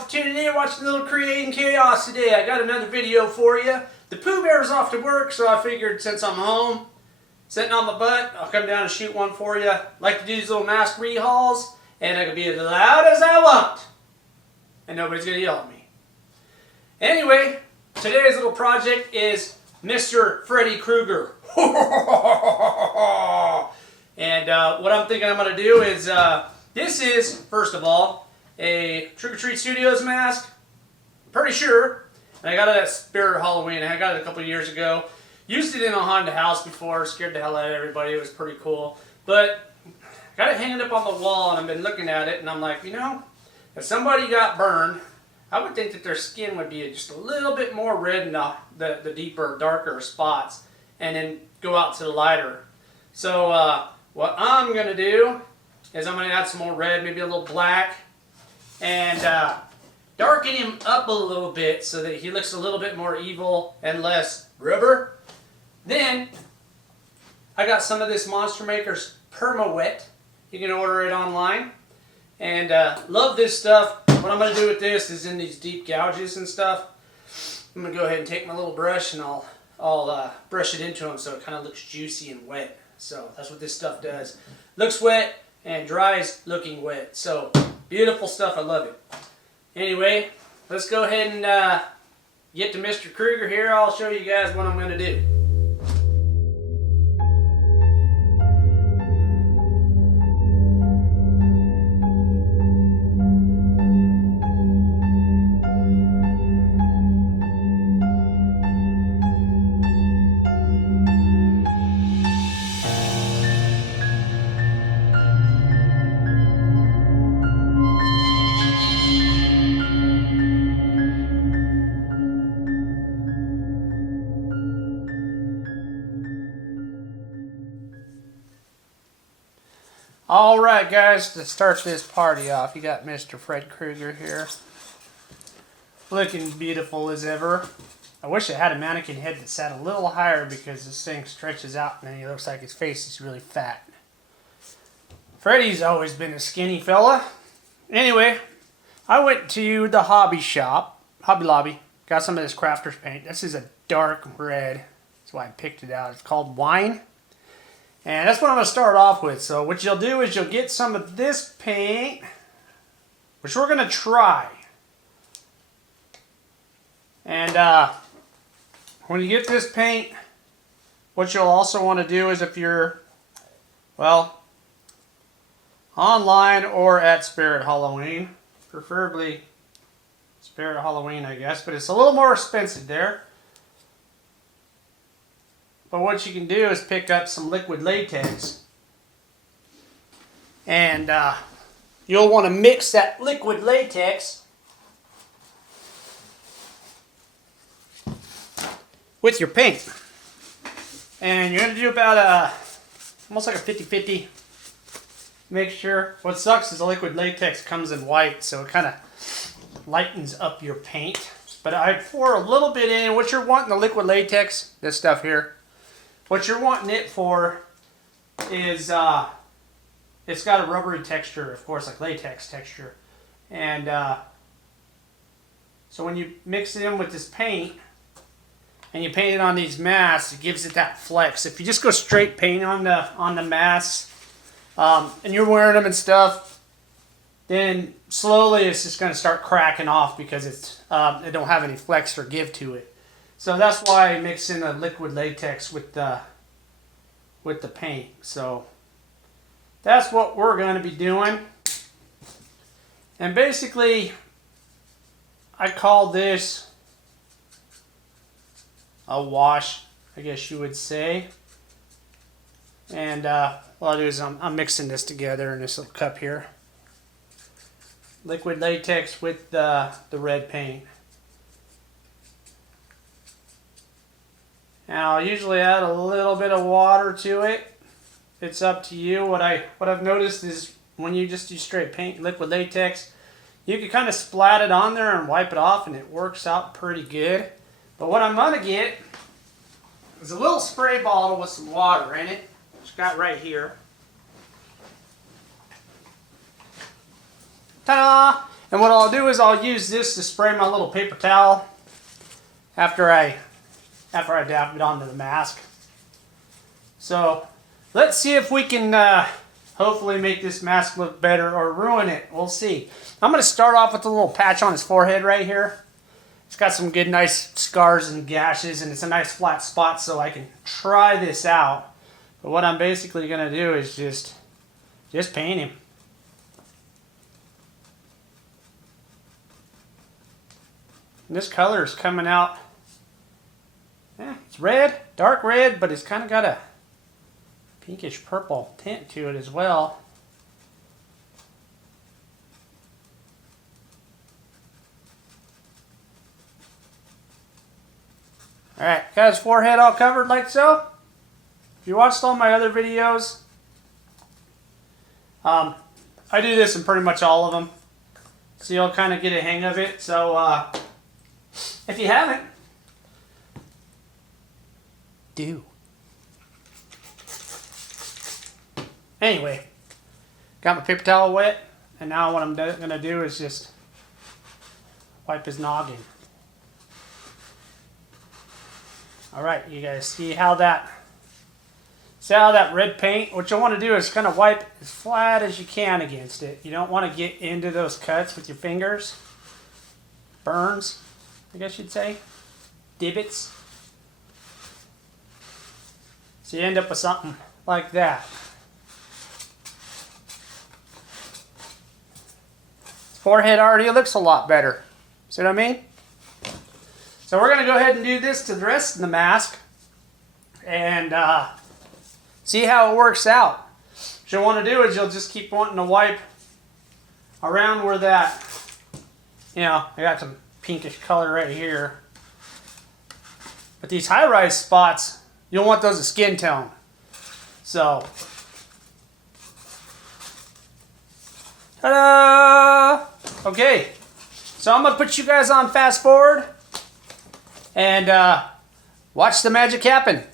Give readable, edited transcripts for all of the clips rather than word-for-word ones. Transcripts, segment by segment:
for tuning in, watching a little creating chaos today. I got another video for you. The Pooh Bear's off to work, so I figured since I'm home, sitting on my butt, I'll come down and shoot one for you. Like to do these little mask rehauls, and I can be as loud as I want. And nobody's going to yell at me. Anyway, today's little project is Mr. Freddy Krueger. And what I'm thinking I'm going to do is, this is, first of all, a Trick or Treat Studios mask. I'm pretty sure. And I got it at Spirit Halloween. I got it a couple years ago. Used it in a haunted house before. Scared the hell out of everybody. It was pretty cool. But got it hanging up on the wall, and I've been looking at it, and I'm like, you know, if somebody got burned, I would think that their skin would be just a little bit more red in the deeper, darker spots, and then go out to the lighter. So what I'm going to do is I'm going to add some more red, maybe a little black, and darken him up a little bit so that he looks a little bit more evil and less rubber. Then I got some of this Monster Maker's Perma Wet. You can order it online. And love this stuff. What I'm going to do with this is in these deep gouges and stuff, I'm going to go ahead and take my little brush and I'll brush it into them so it kind of looks juicy and wet. So that's what this stuff does. Looks wet and dries looking wet. So beautiful stuff. I love it. Anyway, let's go ahead and get to Mr. Krueger here. I'll show you guys what I'm going to do. Alright guys, to start this party off, you got Mr. Fred Krueger here. Looking beautiful as ever. I wish it had a mannequin head that sat a little higher because this thing stretches out and then he looks like his face is really fat. Freddy's always been a skinny fella. Anyway, I went to the hobby shop, Hobby Lobby, got some of this crafter's paint. This is a dark red. That's why I picked it out. It's called Wine. And that's what I'm going to start off with. So what you'll do is you'll get some of this paint, which we're going to try. And when you get this paint, what you'll also want to do is if you're, well, online or at Spirit Halloween, preferably Spirit Halloween, I guess, but it's a little more expensive there. But what you can do is pick up some liquid latex, and you'll want to mix that liquid latex with your paint. And you're going to do about almost like a 50-50 mixture. What sucks is the liquid latex comes in white, so it kind of lightens up your paint. But I pour a little bit in. What you're wanting the liquid latex, this stuff here, what you're wanting it for is, it's got a rubbery texture, of course, like latex texture. And so when you mix it in with this paint, and you paint it on these masks, it gives it that flex. If you just go straight paint on the masks, and you're wearing them and stuff, then slowly it's just going to start cracking off because it don't have any flex or give to it. So that's why I mix in the liquid latex with the paint. So that's what we're going to be doing. And basically, I call this a wash, I guess you would say. And what I'll do is I'm mixing this together in this little cup here. Liquid latex with the red paint. And I'll usually add a little bit of water to it. It's up to you. What I've noticed is when you just use straight paint, liquid latex, you can kind of splat it on there and wipe it off, and it works out pretty good. But what I'm going to get is a little spray bottle with some water in it, which I got right here. Ta-da! And what I'll do is I'll use this to spray my little paper towel after I dab it onto the mask. So let's see if we can hopefully make this mask look better or ruin it. We'll see. I'm going to start off with a little patch on his forehead right here. It's got some good nice scars and gashes, and it's a nice flat spot, so I can try this out. But what I'm basically going to do is just paint him. And this color is coming out, it's red, dark red, but it's kind of got a pinkish purple tint to it as well. Alright, got his forehead all covered like so. If you watched all my other videos, I do this in pretty much all of them, so you'll kind of get a hang of it. So if you haven't, do. Anyway, got my paper towel wet, and now what I'm going to do is just wipe his noggin. Alright, you guys see how that red paint, what you'll want to do is kind of wipe as flat as you can against it. You don't want to get into those cuts with your fingers. Burns, I guess you'd say. Divots. So you end up with something like that. His forehead already looks a lot better. See what I mean? So we're going to go ahead and do this to the rest of the mask and see how it works out. What you'll want to do is you'll just keep wanting to wipe around where that, I got some pinkish color right here. But these high-rise spots, you'll want those a skin tone. So, ta-da! Okay, so I'm going to put you guys on fast forward and watch the magic happen.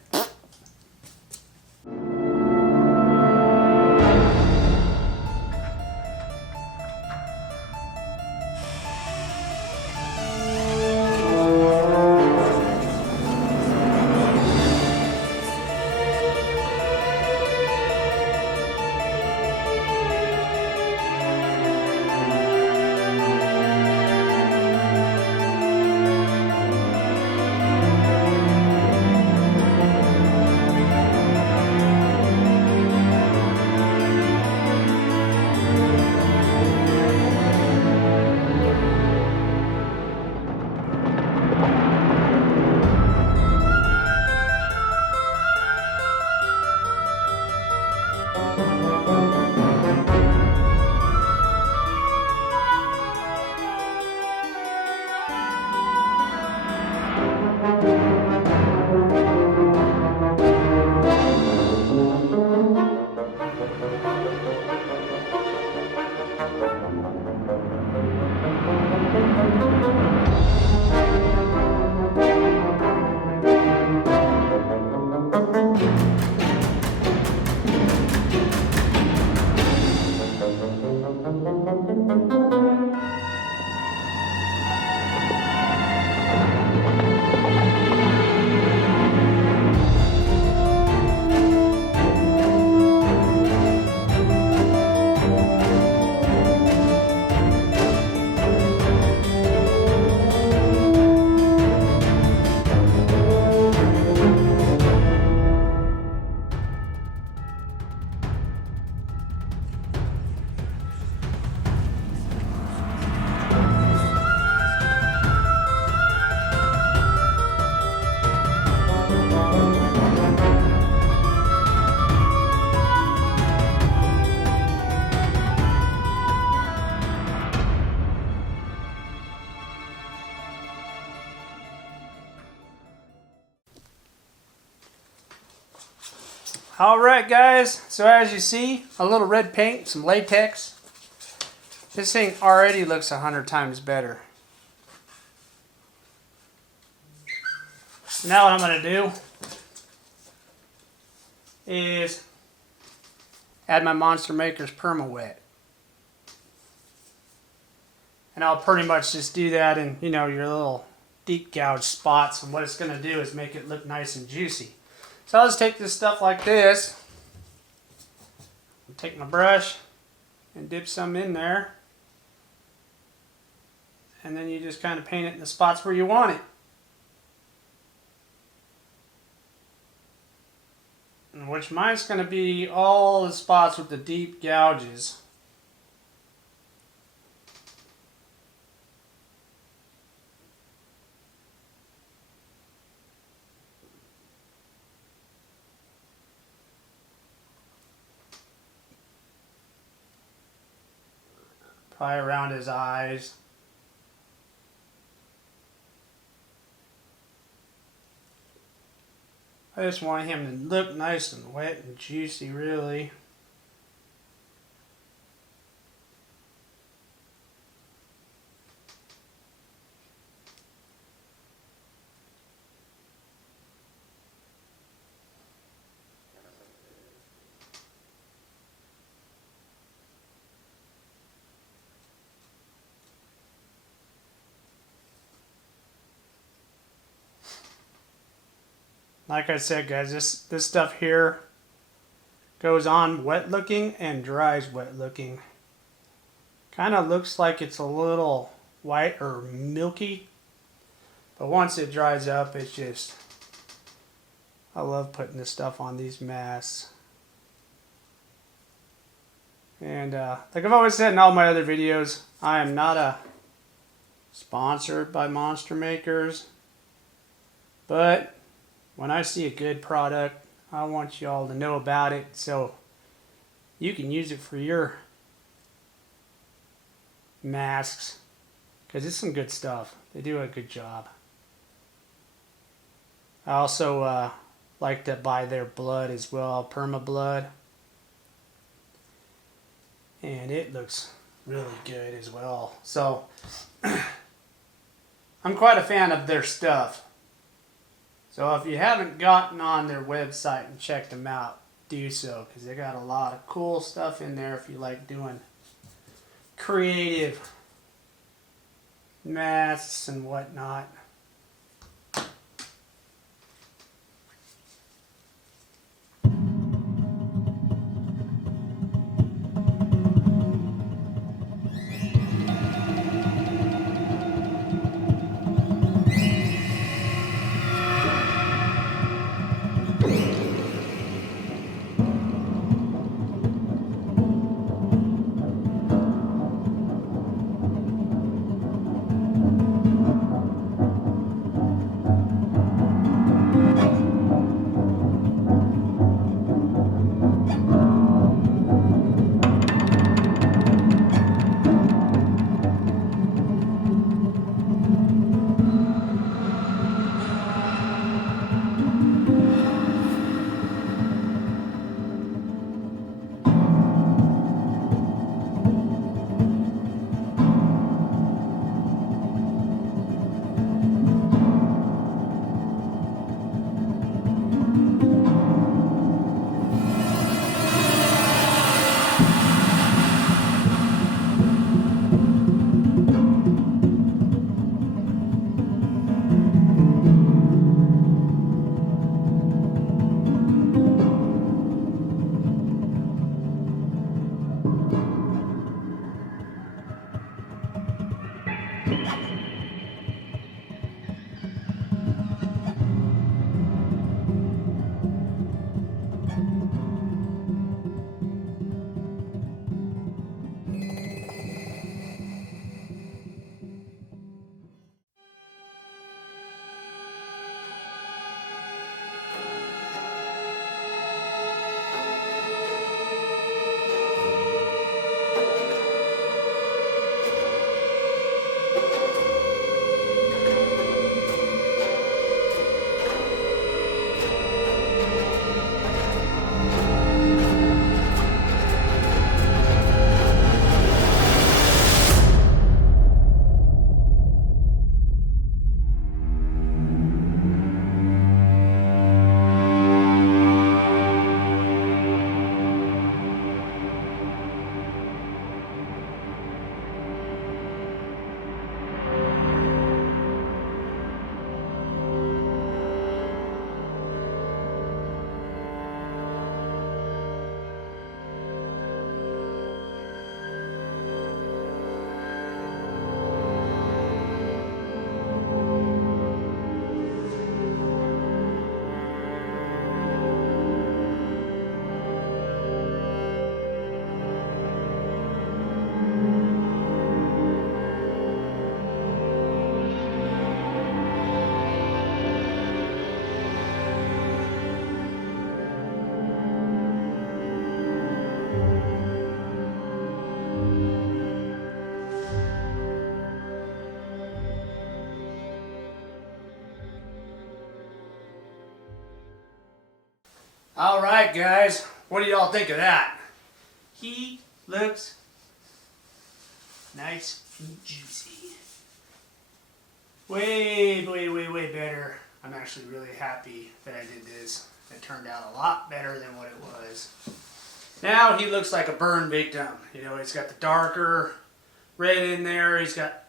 Alright guys, so as you see, a little red paint, some latex. This thing already looks 100 times better. Now what I'm going to do is add my Monster Maker's Perma Wet. And I'll pretty much just do that in, you know, your little deep gouge spots. And what it's going to do is make it look nice and juicy. So I'll just take this stuff like this. Take my brush and dip some in there. And then you just kind of paint it in the spots where you want it. And which mine's going to be all the spots with the deep gouges. Probably around his eyes. I just want him to look nice and wet and juicy, really. Like I said, guys, this stuff here goes on wet looking and dries wet looking. Kind of looks like it's a little white or milky, but once it dries up, it's just, I love putting this stuff on these masks. And like I've always said in all my other videos, I am not sponsored by Monster Makers, but when I see a good product, I want you all to know about it so you can use it for your masks, because it's some good stuff. They do a good job. I also like to buy their blood as well, Perma blood, and it looks really good as well. So I'm quite a fan of their stuff. So if you haven't gotten on their website and checked them out, do so, because they got a lot of cool stuff in there if you like doing creative masks and whatnot. All right, guys. What do y'all think of that? He looks nice and juicy. Way better. I'm actually really happy that I did this. It turned out a lot better than what it was. Now he looks like a burn victim. You know, he's got the darker red in there. He's got,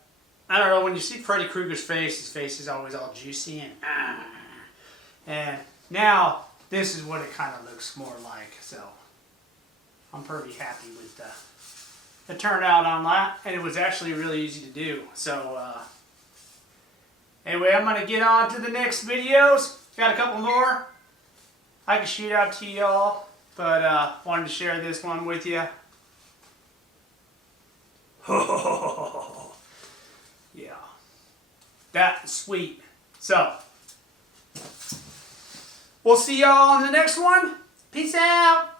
I don't know, when you see Freddy Krueger's face, his face is always all juicy and and now this is what it kind of looks more like. So I'm pretty happy with the turnout on that, and it was actually really easy to do. So anyway, I'm going to get on to the next videos. Got a couple more I can shoot out to y'all, but wanted to share this one with you. Yeah, that's sweet. So we'll see y'all on the next one. Peace out.